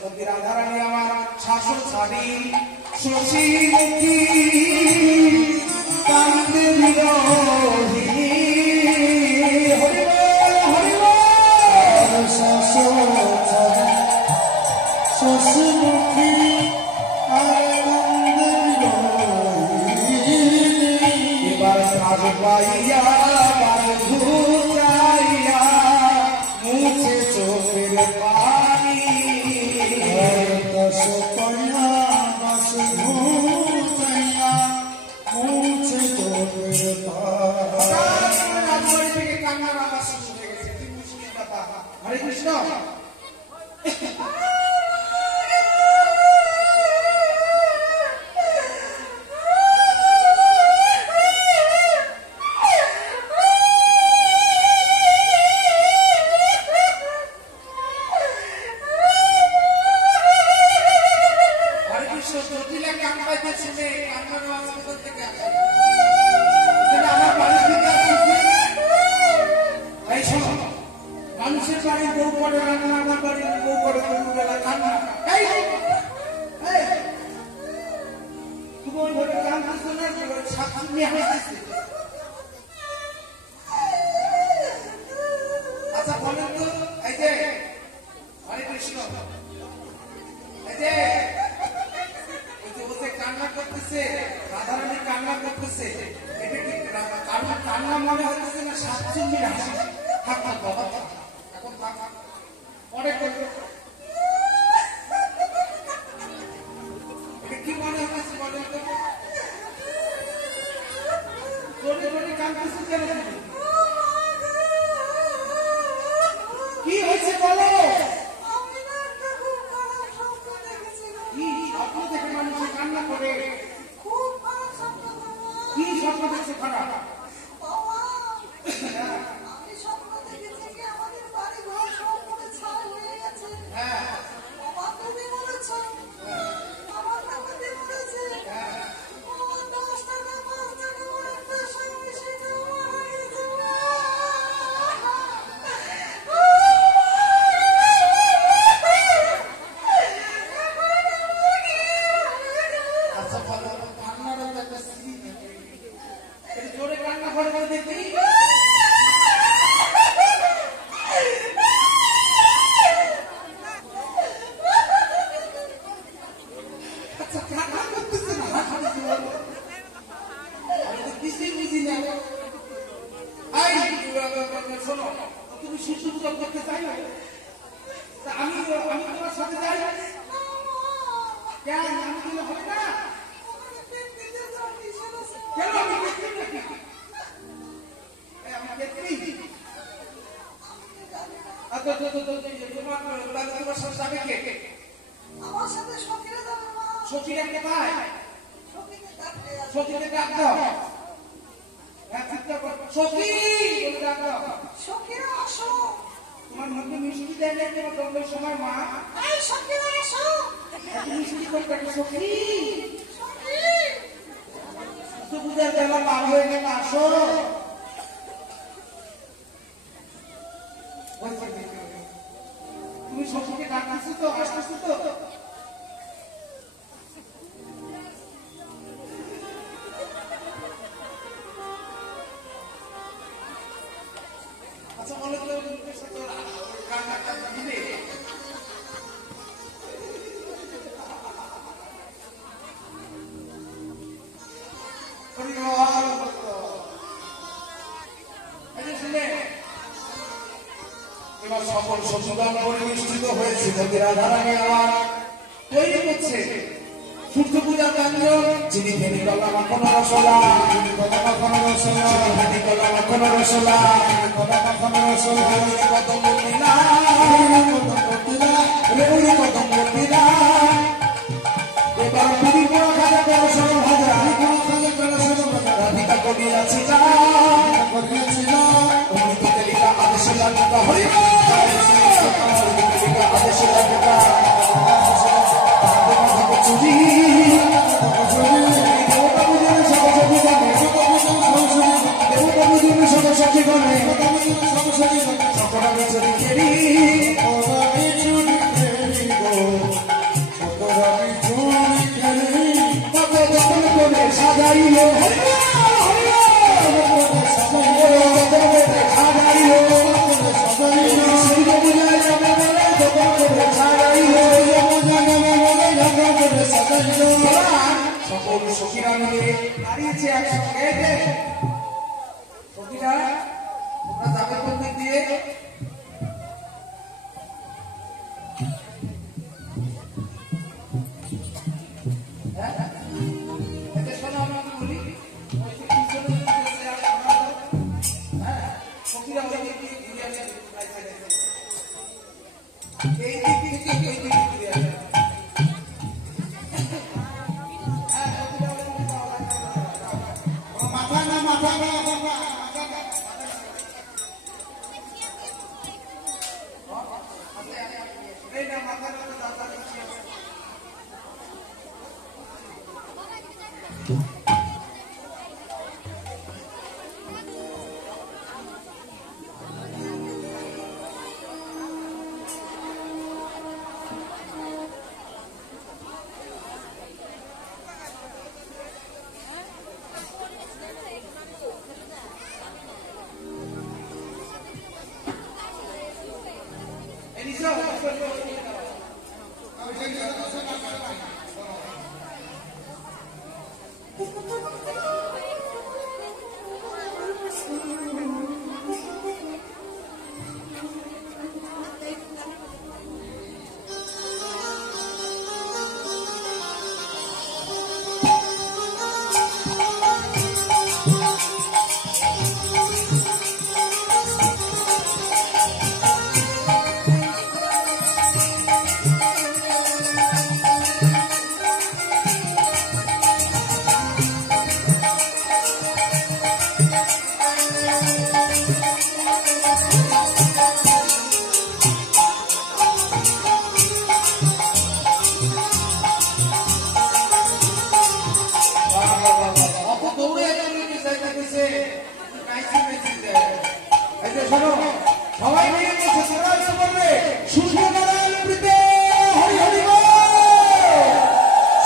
মন্দির রাধারানী আমার শাসন ছাড়ি শশীমুখী কান্দে বিরোহিনী হরিবল হরিবল শাসন ছাড়ি শশীমুখী কান্দে বিরোহিনী এবার কাজ পাইয়া বার ঘুরাইয়া মুছে চোখের পানি দশ কন্যা দশ ঘুরাইয়া মুছে চোখের পানি থেকে কান্নার আওয়াজ শুনে গেছে কি মুশকিল কথা হরে কৃষ্ণ আচ্ছা বলেন তো এই যে হরে কৃষ্ণ এই যে ওই কান্না করতেছে রাধারানী কান্না করতেছে এটা কি কান্না মনে হচ্ছে না সাতচল্লিশ হাসি থাক থাক বাবা এখন থাক অনেক এটা কি মনে হচ্ছে বলেন তো জোরে জোরে কাঁদতেছে কেন কি হয়েছে বলো কি স্বপ্ন দেখে মানুষ কান্না করে কি স্বপ্ন দেখছে খারাপ তুমি শিশু পূজা করতে চাই না আমি তোমার সাথে যাই কেন আমি দিলে হবে না কেন আমি তোমার সাথে যাবে কে আমার সাথে সখীরা যাবে সখীরা কোথায় সখীকে ডাক দাও তোমার মধ্যে মিষ্টি দেয় না তোমার সময় মা মিষ্টি করতে সখী পূজার বেলা পার হয়ে গেল আসো তুমি সখীকে ডাকতেছো তো আসতেছো তো এবার সকল সচেতন পরিবেষ্টিত হয়েছে রাধারানী আমার তৈরি করছে সূর্য পূজা কেন্দ্র যিনি ফেনি কলা মাখন রসলা ফেনি কলা মাখন রসলা কদম মন্দিরা রেউরি কদম মন্দিরা এবার পুরী বড় খাজা করসল ভাজা রাধিকা করিয়াছিল অমৃতকে লিখা আদেশ লাগিত হরিব আদেশ লাগিত চুরি দেবতা বুঝে সরস্বতী গণে সকল চুরি খেরি সকল সখীরা মিলে দাঁড়িয়েছে একসঙ্গে। সখীরা তোমরা যাবে কোন দিক দিয়ে? সখীরা ওই দিক দিয়ে ঘুরে আসে, এই দিক থেকে ওই দিক ঘুরে আসে। সবাই মিলে বলবে সূর্যনারায়ণ প্রীতে হরি হরি বল,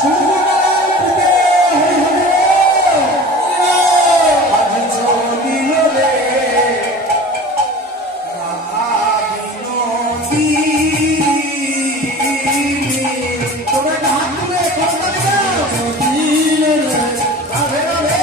সূর্যনারায়ণ প্রীতে হরি হরি বল। আজ চলিল রে রাধা বিনোদী, তোমরা হাত তুলে কথা দাও, চলিল রে রাধে রাধে।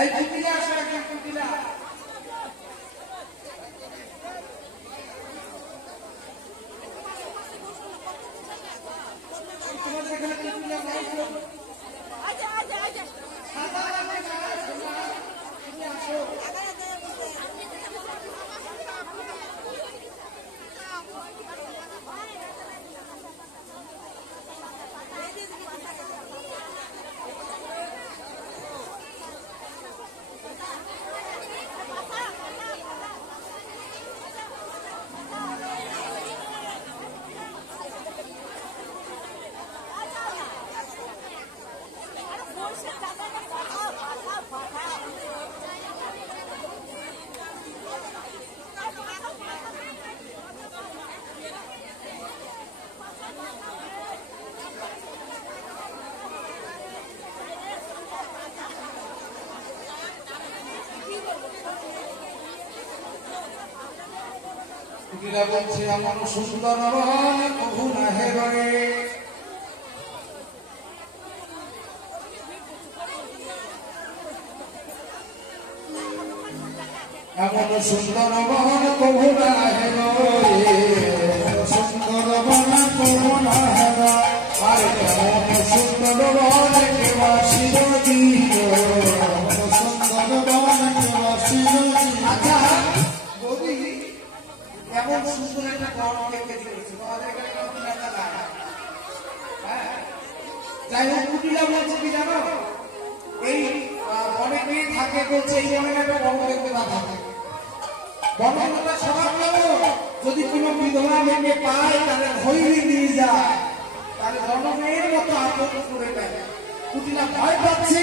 এই কুটিলা আসো একদম কুটিলা তোমাদের এখানে কুটিলা নাই তো আচ্ছা আচ্ছা আচ্ছা সাদা রাতে গায় সোনা তুমি আসো কুটিলা বলছে আমার সুন্দর কভু না হেরে এমন সুন্দর বন কভু না হেরে সুন্দর বন কভু না হেরে আর এমন সুন্দর বন কেবা চিরদিন সুন্দর বন কেবা চিরদিন আচ্ছা বলি এমন সুন্দর একটা বন দেখতে দিয়েছে তোমাদের এখানে কুটিলা নাই হ্যাঁ যাই হোক কুটিলা বলছে কি জানো এই অনেকে থাকে বলছে এই অনেক একটা বন দেখতে না থাকে বনটা সবার কেমন যদি কোনো বিধবা মেয়েকে পায় তাহলে ধৈর্য দিয়ে যায় তাহলে জনমের মতো আদর করে দেয় কুটিলা ভয় পাচ্ছে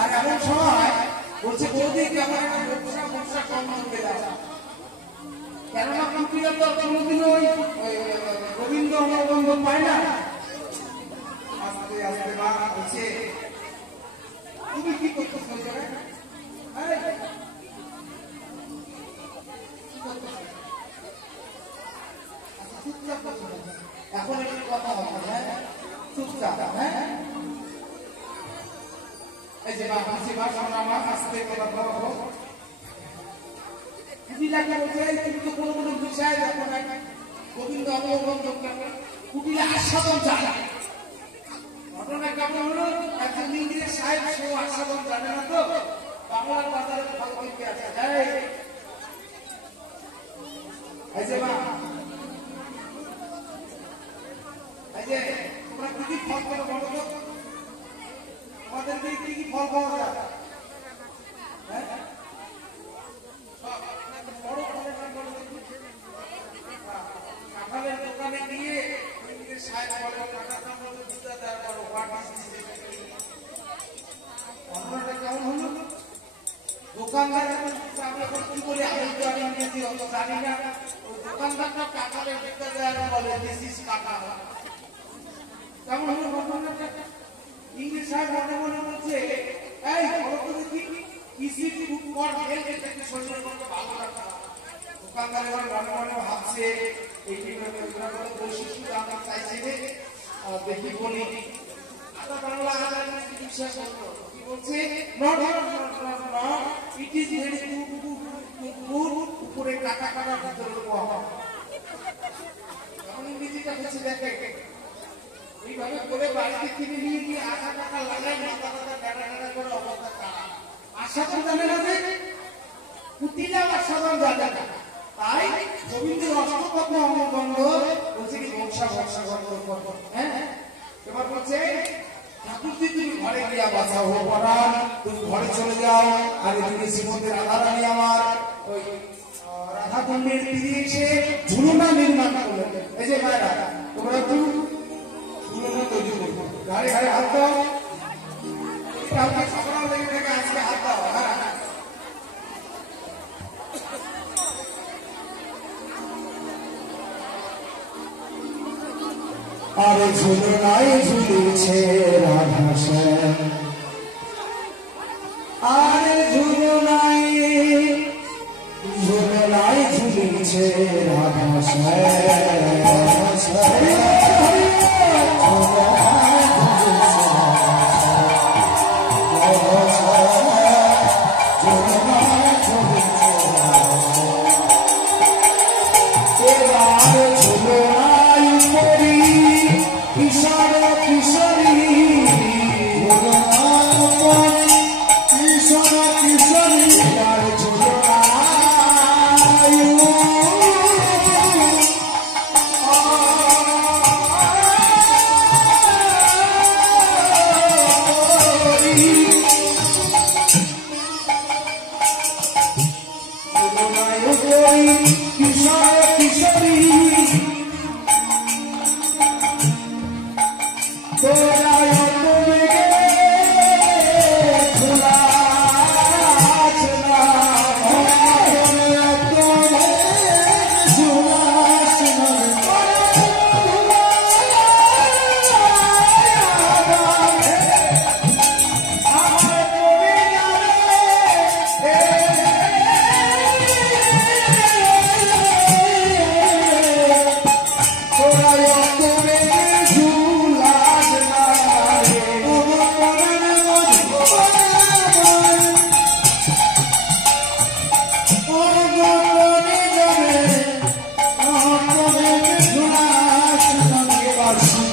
আর এমন সময় বলছে বৌদি কেমন একটা ব্যবসা ব্যবসা কম করতে যায় কেননা কুটিলা তো কোনোদিন ওই গোবিন্দ অমরবন্ধ পায় না আস্তে আস্তে মা বলছে তুমি কি করতেছো এখন একটু কথা হবে হ্যাঁ চুপচাপ হ্যাঁ এই যে মা হাসি মা সামনা মা আস্তে কথা বলো কুটিলাকে বলছে তুমি তো কোনো বিষয় দেখো না গোবিন্দ অমরবন্ধ কুটিলা আস্বাদন জানা ঘটনা কেমন হলো একজন ইংরেজ সাহেব সে আস্বাদন জানে না তো বাংলার বাজারে ভালো বিক্রি আছে এই যে মা এই যে তোমরা কি কি ফল করো বলো তো আমাদের কি কি ফল পাওয়া যায় হ্যাঁ বড় ফলের নাম বলো কাঁঠালের দোকানে গিয়ে ইংরেজ সাহেব বলো কাঁঠাল নাম বলো দুধা দেওয়ার বলো ঘটনাটা কেমন হলো দোকানদার আমরা কি বলি আমি তো আমি ইংরেজি অত জানি না ওই দোকানদারটা কাঁঠালের দুধা দেওয়ার বলে দিস কাঁঠাল কেমন হলো ঘটনাটা ইংরেজ সাহেব মনে মনে বলছে এই বলো তো দেখি ইসিটি বুক কর হেলথ এটাকে শরীরের মধ্যে ভালো রাখা দোকানদার এবার মনে মনে ভাবছে এইটি বৈশিষ্ট্য আমরা চাইছি দেখি বলি আদা বাংলা আদার বিশ্বাস করো কি বলছে not it is very good উপরে কাটা কাটা ভিতরে লোহা কেমন ইংরেজিটা বলছে দেখে এইভাবে করে বাড়িতে কিনে নিয়ে গিয়ে আধা টাকা লাগাই মাথা মাথা টাকা টাকা করে অবস্থা খারাপ আস্বাদন জানে না যে কুটিলা আস্বাদন জানে না তাই গোবিন্দের অষ্টপদ্ম অমরগন্ধ বলছে কি বংশা বংশা গন্ধ হ্যাঁ এবার বলছে ঠাকুরজি তুমি ঘরে গিয়া বাঁচা হো পড়ান তুমি ঘরে চলে যাও আর এদিকে শ্রীমন্দির রাধারানী আমার ওই রাধা কুণ্ডের তীরে এসে ঝুলনা নির্মাণ করলেন এই যে ভাইরা তোমরা একটু ঝুলনা তৈরি করবো ঘরে ঘরে হাত দাও কালকে সকাল লেগে থেকে আজকে হাত দাও হ্যাঁ আর ঝুলনায় ঝুলছে রাধা শ্যাম আর ঝুলনায় ঝুলছে রাধা শ্যাম Yes.